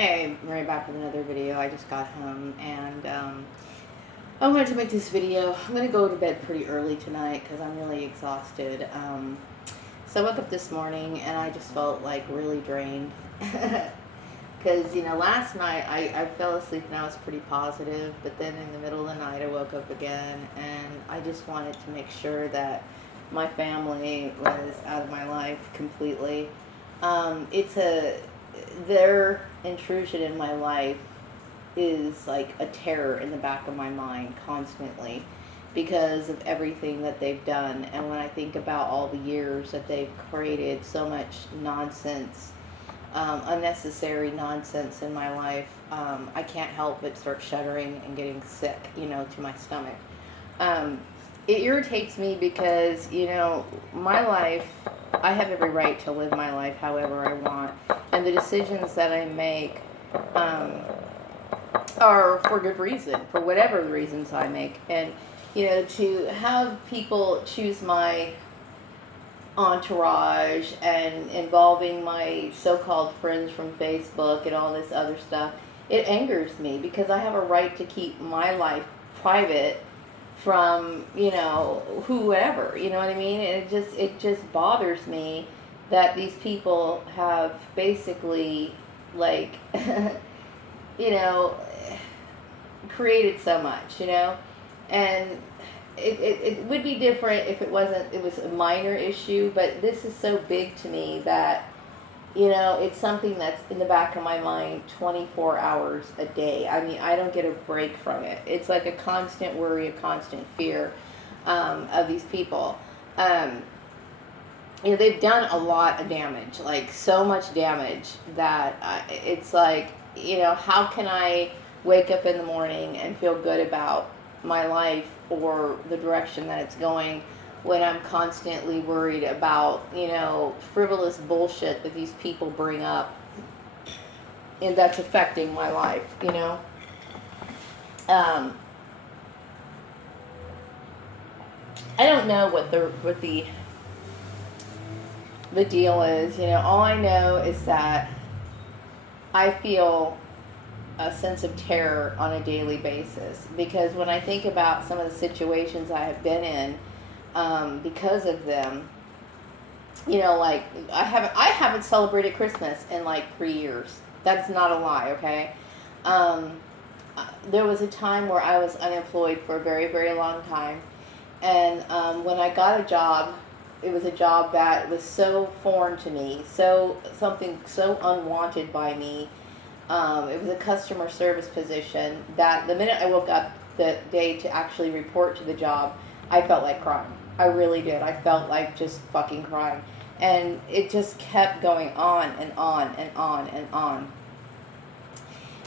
Hey, I'm right back with another video. I just got home and I wanted to make this video. I'm going to go to bed pretty early tonight because I'm really exhausted. So I woke up this morning and I just felt like really drained. Because, last night I fell asleep and I was pretty positive, but then in the middle of the night I woke up again and I just wanted to make sure that my family was out of my life completely. It's their intrusion in my life is like a terror in the back of my mind constantly because of everything that they've done. And when I think about all the years that they've created so much nonsense, unnecessary nonsense in my life, I can't help but start shuddering and getting sick, to my stomach. Um, it irritates me because, my life, I have every right to live my life however I want. And the decisions that I make um, are for good reason, for whatever reasons I make. And, to have people choose my entourage and involving my so-called friends from Facebook and all this other stuff, it angers me because I have a right to keep my life private from, whoever, you know what I mean? And it just bothers me that these people have basically like you know created so much, and it would be different if it was a minor issue, but this is so big to me that it's something that's in the back of my mind 24 hours a day. I mean, I don't get a break from it. It's like a constant worry, a constant fear of these people. Um, they've done a lot of damage, like so much damage that it's like, how can I wake up in the morning and feel good about my life or the direction that it's going when I'm constantly worried about, frivolous bullshit that these people bring up and that's affecting my life. Um, I don't know what the deal is. All I know is that I feel a sense of terror on a daily basis because when I think about some of the situations I have been in because of them, like I haven't celebrated Christmas in like 3 years. That's not a lie, okay? Um, there was a time where I was unemployed for a very, very long time, and when I got a job, it was a job that was so foreign to me, so something so unwanted by me. It was a customer service position that the minute I woke up the day to actually report to the job, I felt like crying. I really did. I felt like just fucking crying. And it just kept going on and on and on and on.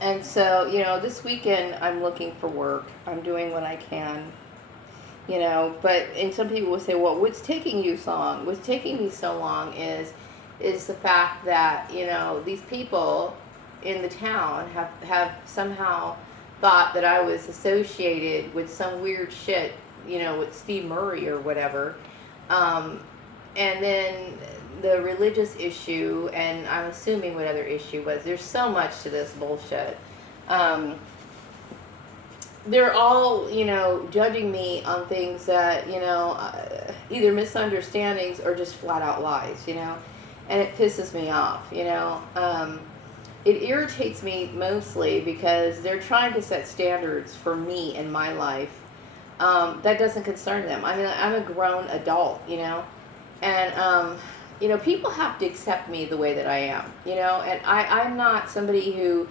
And so, this weekend I'm looking for work. I'm doing what I can, and some people will say, well, what's taking you so long? What's taking me so long is the fact that, these people in the town have somehow thought that I was associated with some weird shit, with Steve Murray or whatever. And then the religious issue, and I'm assuming what other issue was. There's so much to this bullshit. They're all, judging me on things that, either misunderstandings or just flat out lies, and it pisses me off, it irritates me mostly because they're trying to set standards for me in my life that doesn't concern them. I mean, I'm a grown adult, and people have to accept me the way that I am, and I'm not somebody who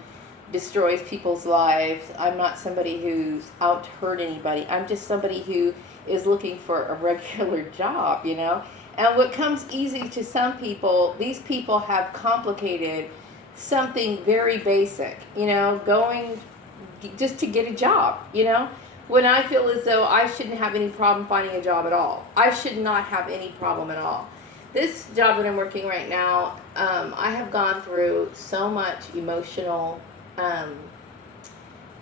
destroys people's lives. I'm not somebody who's out to hurt anybody. I'm just somebody who is looking for a regular job, And what comes easy to some people, these people have complicated something very basic, going just to get a job, When I feel as though I shouldn't have any problem finding a job at all. I should not have any problem at all. This job that I'm working right now, I have gone through so much emotional um,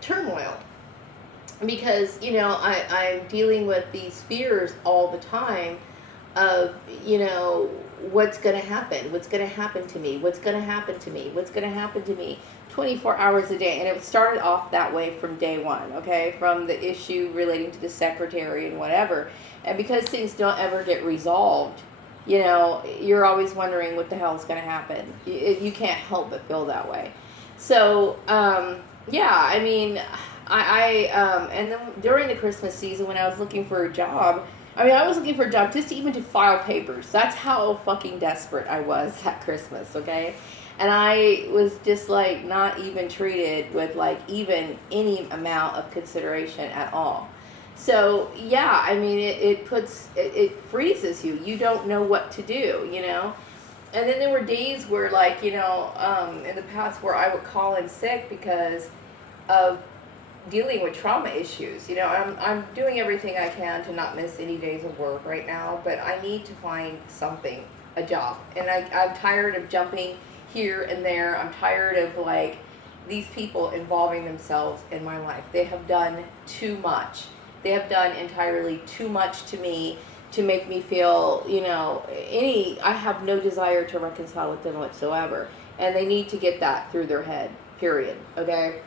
turmoil because I'm dealing with these fears all the time of what's going to happen? What's going to happen to me? What's going to happen to me? What's going to happen to me? 24 hours a day. And it started off that way from day one, okay? From the issue relating to the secretary and whatever. And because things don't ever get resolved, you know, you're always wondering what the hell is going to happen. You can't help but feel that way. So, yeah, I mean, and then during the Christmas season when I was looking for a job, I mean, I was looking for a job just even to file papers. That's how fucking desperate I was at Christmas, okay? And I was just like not even treated with like even any amount of consideration at all. So yeah, I mean, it freezes you. You don't know what to do, you know. And then there were days where, like, you know, in the past where I would call in sick because of dealing with trauma issues. You know, I'm doing everything I can to not miss any days of work right now, but I need to find something, a job. And I'm tired of jumping here and there. I'm tired of, like, these people involving themselves in my life. They have done too much. They have done entirely too much to me to make me feel, you know, I have no desire to reconcile with them whatsoever. And they need to get that through their head, period, okay?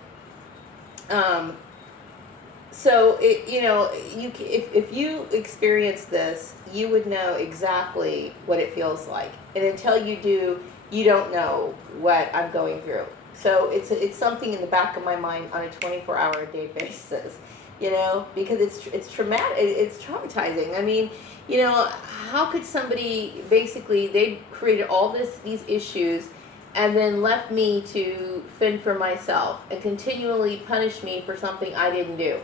So it, you know, if you experience this, you would know exactly what it feels like. And until you do, you don't know what I'm going through. So it's something in the back of my mind on a 24-hour a day basis, you know, because it's traumatic. It's traumatizing. I mean, you know, how could somebody basically, they created all these issues and then left me to fend for myself and continually punish me for something I didn't do.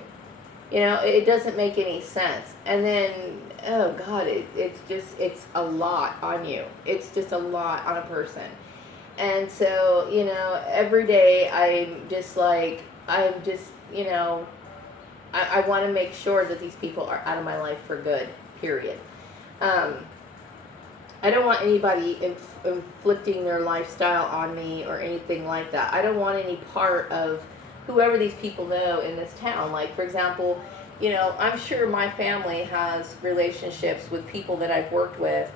You know, it doesn't make any sense. And then, oh God, it's a lot on you. It's just a lot on a person. And so, you know, every day you know, I want to make sure that these people are out of my life for good, period. I don't want anybody inflicting their lifestyle on me or anything like that. I don't want any part of whoever these people know in this town. Like, for example, you know, I'm sure my family has relationships with people that I've worked with,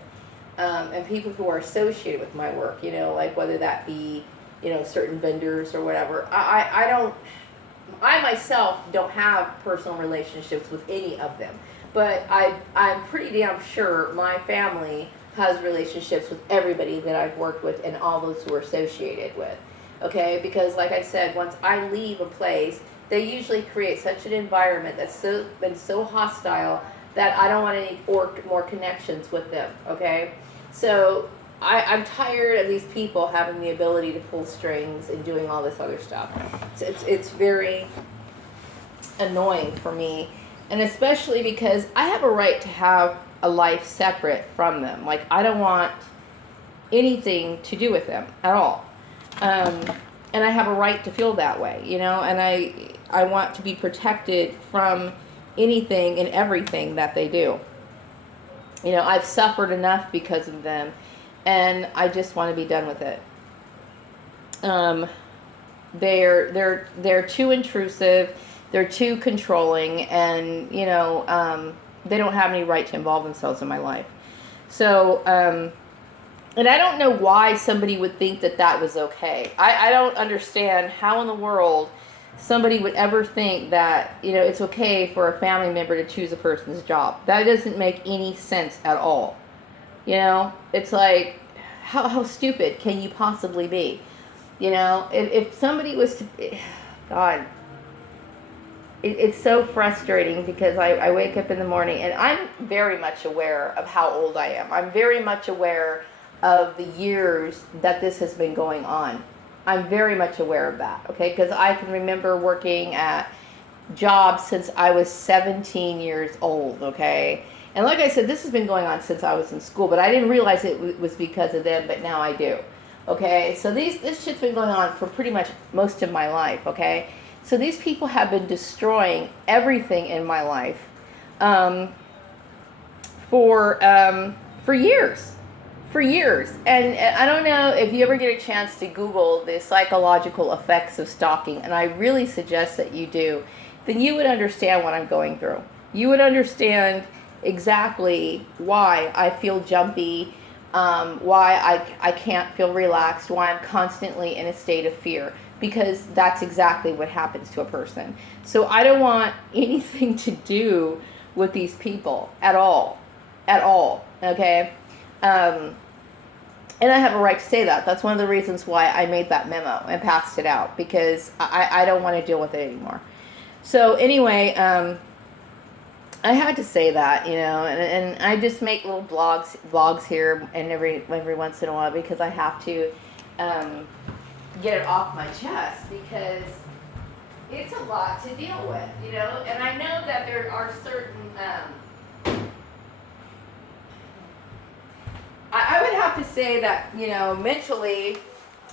and people who are associated with my work, you know, like whether that be, you know, certain vendors or whatever. I myself don't have personal relationships with any of them, but I'm pretty damn sure my family has relationships with everybody that I've worked with and all those who are associated with. Okay, because like I said, once I leave a place, they usually create such an environment that's been so hostile that I don't want any more connections with them. Okay, so I'm tired of these people having the ability to pull strings and doing all this other stuff. It's very annoying for me, and especially because I have a right to have a life separate from them. Like, I don't want anything to do with them at all. And I have a right to feel that way, you know, and I want to be protected from anything and everything that they do. You know, I've suffered enough because of them, and I just want to be done with it. They're too intrusive, they're too controlling, and, you know, they don't have any right to involve themselves in my life. So, and I don't know why somebody would think that that was okay. I don't understand how in the world somebody would ever think that, you know, it's okay for a family member to choose a person's job. That doesn't make any sense at all. You know, it's like, how stupid can you possibly be? You know, if somebody was to, God, it's so frustrating because I wake up in the morning and I'm very much aware of how old I am. I'm very much aware of the years that this has been going on. I'm very much aware of that, okay? Because I can remember working at jobs since I was 17 years old, okay? And like I said, this has been going on since I was in school, but I didn't realize it was because of them, but now I do, okay? So this shit's been going on for pretty much most of my life, okay? So these people have been destroying everything in my life for years. For years. And I don't know if you ever get a chance to Google the psychological effects of stalking, and I really suggest that you do, then you would understand what I'm going through. You would understand exactly why I feel jumpy, why I can't feel relaxed, why I'm constantly in a state of fear, because that's exactly what happens to a person. So I don't want anything to do with these people at all. At all. Okay? And I have a right to say that. That's one of the reasons why I made that memo and passed it out, because I don't want to deal with it anymore. So anyway, I had to say that, and I just make little vlogs here and every once in a while, because I have to get it off my chest, because it's a lot to deal with, and I know that there are certain, I would have to say that, mentally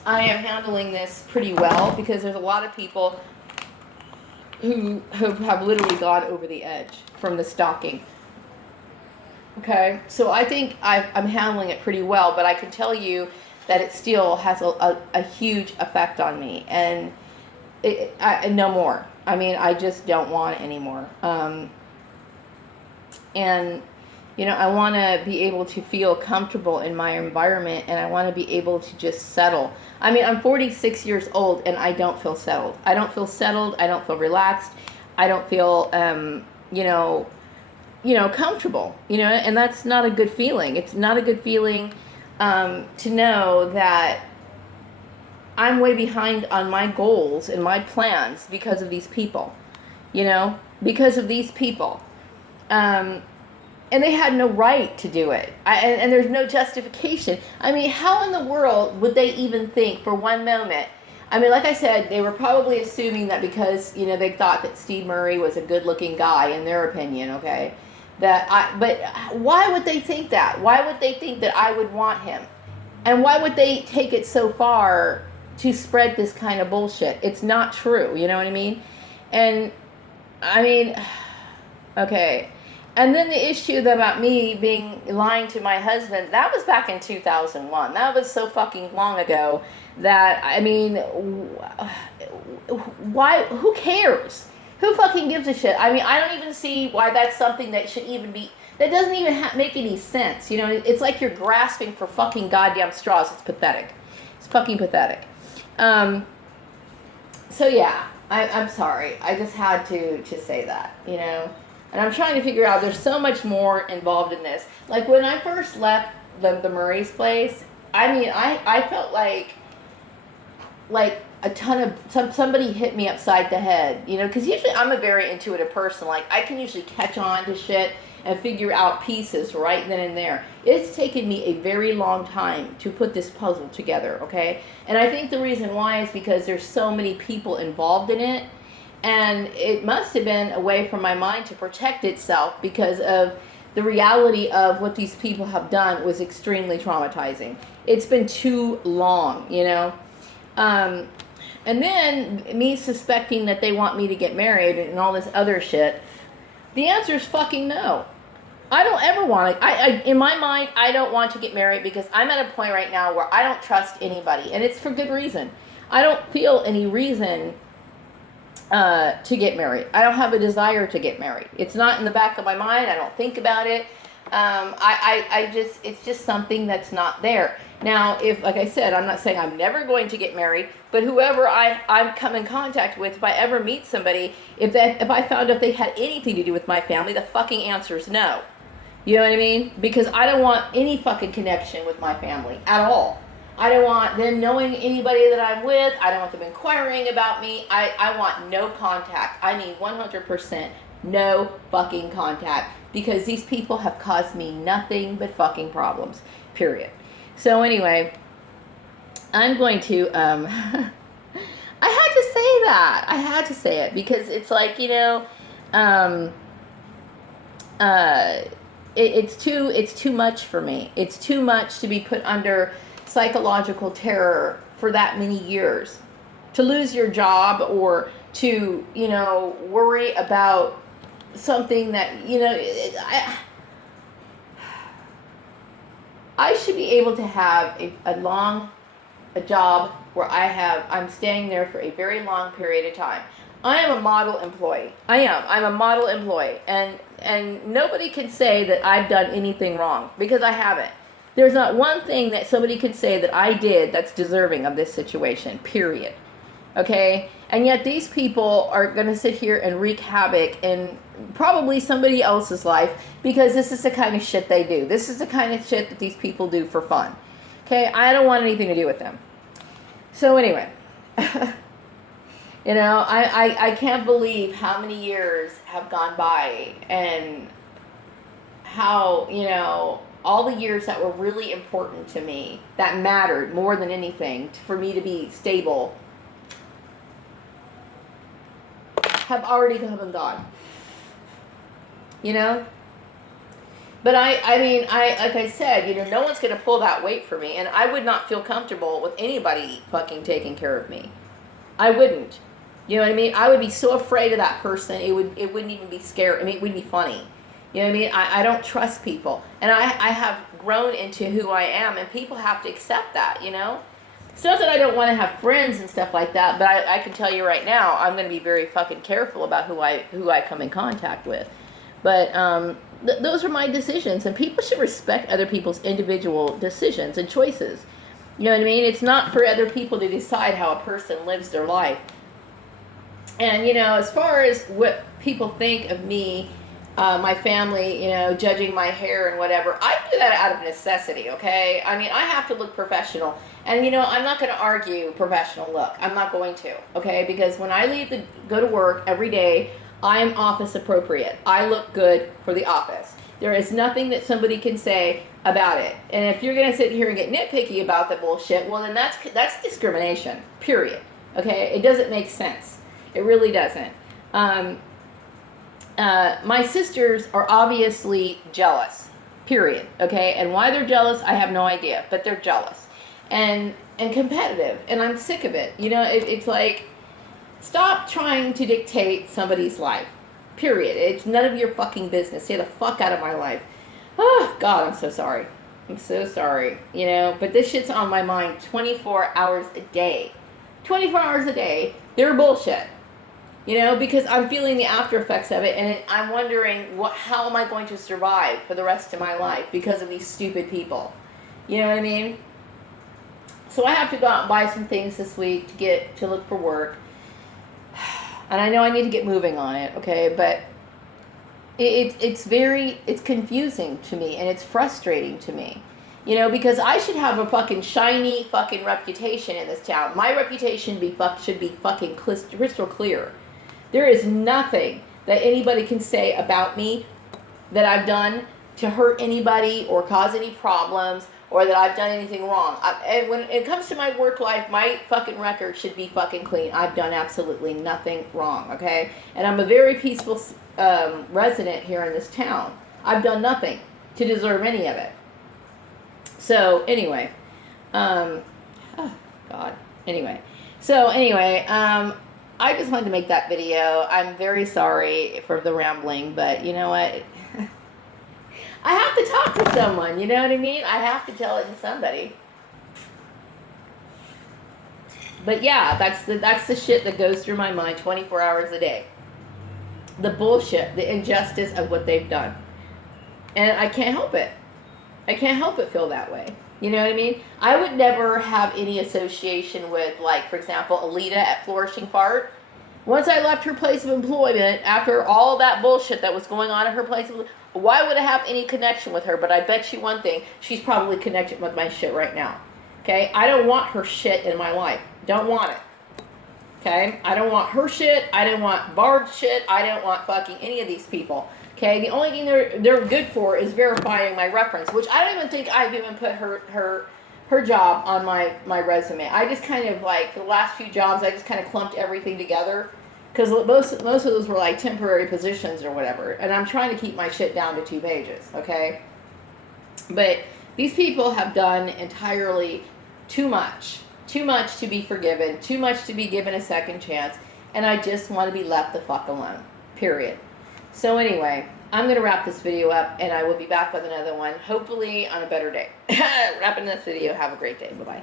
I am handling this pretty well, because there's a lot of people who have literally gone over the edge from the stalking. Okay, so I think I'm handling it pretty well, but I can tell you that it still has a huge effect on me, and no more. I mean, I just don't want it anymore. And I want to be able to feel comfortable in my environment, and I want to be able to just settle. I mean, I'm 46 years old, and I don't feel settled. I don't feel settled. I don't feel relaxed. I don't feel, comfortable, and that's not a good feeling. It's not a good feeling to know that I'm way behind on my goals and my plans because of these people, because of these people. And they had no right to do it. And there's no justification. I mean, how in the world would they even think for one moment? I mean, like I said, they were probably assuming that because, they thought that Steve Murray was a good-looking guy, in their opinion, okay? But why would they think that? Why would they think that I would want him? And why would they take it so far to spread this kind of bullshit? It's not true, you know what I mean? And, I mean, okay. And then the issue about me lying to my husband, that was back in 2001. That was so fucking long ago that, I mean, why, who cares? Who fucking gives a shit? I mean, I don't even see why that's something that should even be, that doesn't even make any sense. It's like you're grasping for fucking goddamn straws. It's pathetic. It's fucking pathetic. So yeah, I'm sorry. I just had to say that, And I'm trying to figure out, there's so much more involved in this. Like, when I first left the Murray's place, I mean, I felt like a ton of, somebody hit me upside the head, because usually I'm a very intuitive person. Like, I can usually catch on to shit and figure out pieces right then and there. It's taken me a very long time to put this puzzle together, okay? And I think the reason why is because there's so many people involved in it. And it must have been a way for my mind to protect itself, because of the reality of what these people have done was extremely traumatizing. It's been too long, And then me suspecting that they want me to get married and all this other shit. The answer is fucking no. I don't ever want to. In my mind, I don't want to get married, because I'm at a point right now where I don't trust anybody. And it's for good reason. I don't feel any reason to get married. I don't have a desire to get married. It's not in the back of my mind. I don't think about it. It's just something that's not there. Now, like I said, I'm not saying I'm never going to get married, but whoever I come in contact with, if I ever meet somebody, if I found out they had anything to do with my family, the fucking answer is no. You know what I mean? Because I don't want any fucking connection with my family at all. I don't want them knowing anybody that I'm with. I don't want them inquiring about me. I want no contact. I need 100% no fucking contact, because these people have caused me nothing but fucking problems, period. So anyway, I'm going to, I had to say that. I had to say it, because it's like, it's too much for me. It's too much to be put under psychological terror for that many years, to lose your job, or to worry about something that I should be able to have a job where I'm staying there for a very long period of time. I am a model employee. I'm a model employee, and nobody can say that I've done anything wrong, because I haven't. There's not one thing that somebody could say that I did that's deserving of this situation, period. Okay? And yet these people are going to sit here and wreak havoc in probably somebody else's life because this is the kind of shit they do. This is the kind of shit that these people do for fun. Okay? I don't want anything to do with them. So anyway, you know, I can't believe how many years have gone by and how, you know, all the years that were really important to me, that mattered more than anything for me to be stable, have already come and gone. You know? But I mean, like I said, you know, no one's going to pull that weight for me, and I would not feel comfortable with anybody fucking taking care of me. I wouldn't. You know what I mean? I would be so afraid of that person, it wouldn't even be scary. I mean, it wouldn't be funny. You know what I mean? I don't trust people. And I have grown into who I am, and people have to accept that, you know? It's not that I don't want to have friends and stuff like that, but I can tell you right now, I'm going to be very fucking careful about who I come in contact with. But those are my decisions, and people should respect other people's individual decisions and choices. You know what I mean? It's not for other people to decide how a person lives their life. And, you know, as far as what people think of me, my family, you know, judging my hair and whatever, I do that out of necessity, okay? I mean, I have to look professional. And, you know, I'm not going to argue professional look. I'm not going to, okay? Because when I leave to go to work every day, I am office appropriate. I look good for the office. There is nothing that somebody can say about it. And if you're going to sit here and get nitpicky about the bullshit, well, then that's discrimination, period. Okay? It doesn't make sense. It really doesn't. My sisters are obviously jealous, period. Okay? And why they're jealous, I have no idea. But they're jealous. And competitive. And I'm sick of it. You know, it's like, stop trying to dictate somebody's life. Period. It's none of your fucking business. Stay the fuck out of my life. Oh, God, I'm so sorry. I'm so sorry. You know, but this shit's on my mind 24 hours a day. 24 hours a day. They're bullshit. You know, because I'm feeling the after effects of it, and I'm wondering, how am I going to survive for the rest of my life because of these stupid people? You know what I mean? So I have to go out and buy some things this week to look for work. And I know I need to get moving on it, okay? But it's confusing to me, and it's frustrating to me. You know, because I should have a fucking shiny fucking reputation in this town. My reputation should be fucking crystal clear. There is nothing that anybody can say about me that I've done to hurt anybody or cause any problems, or that I've done anything wrong. And when it comes to my work life, my fucking record should be fucking clean. I've done absolutely nothing wrong, okay? And I'm a very peaceful resident here in this town. I've done nothing to deserve any of it. So, anyway. Oh, God. Anyway. So, anyway, I just wanted to make that video. I'm very sorry for the rambling, but you know what? I have to talk to someone, you know what I mean? I have to tell it to somebody. But yeah, that's the shit that goes through my mind 24 hours a day. The bullshit, the injustice of what they've done. And I can't help it. I can't help but feel that way. You know what I mean? I would never have any association with, like, for example, Alita at Flourishing Fart. Once I left her place of employment, after all that bullshit that was going on at her place of employment, why would I have any connection with her? But I bet you one thing, she's probably connected with my shit right now. Okay? I don't want her shit in my life. Don't want it. Okay? I don't want her shit. I don't want Barb's shit. I don't want fucking any of these people. Okay? The only thing they're good for is verifying my reference, which I don't even think I've even put her job on my resume. I just kind of, like, the last few jobs, I just kind of clumped everything together. Because most of those were like temporary positions or whatever. And I'm trying to keep my shit down to 2 pages, okay? But these people have done entirely too much. Too much to be forgiven. Too much to be given a second chance. And I just want to be left the fuck alone. Period. So anyway, I'm going to wrap this video up, and I will be back with another one, hopefully on a better day. Wrapping this video. Have a great day. Bye-bye.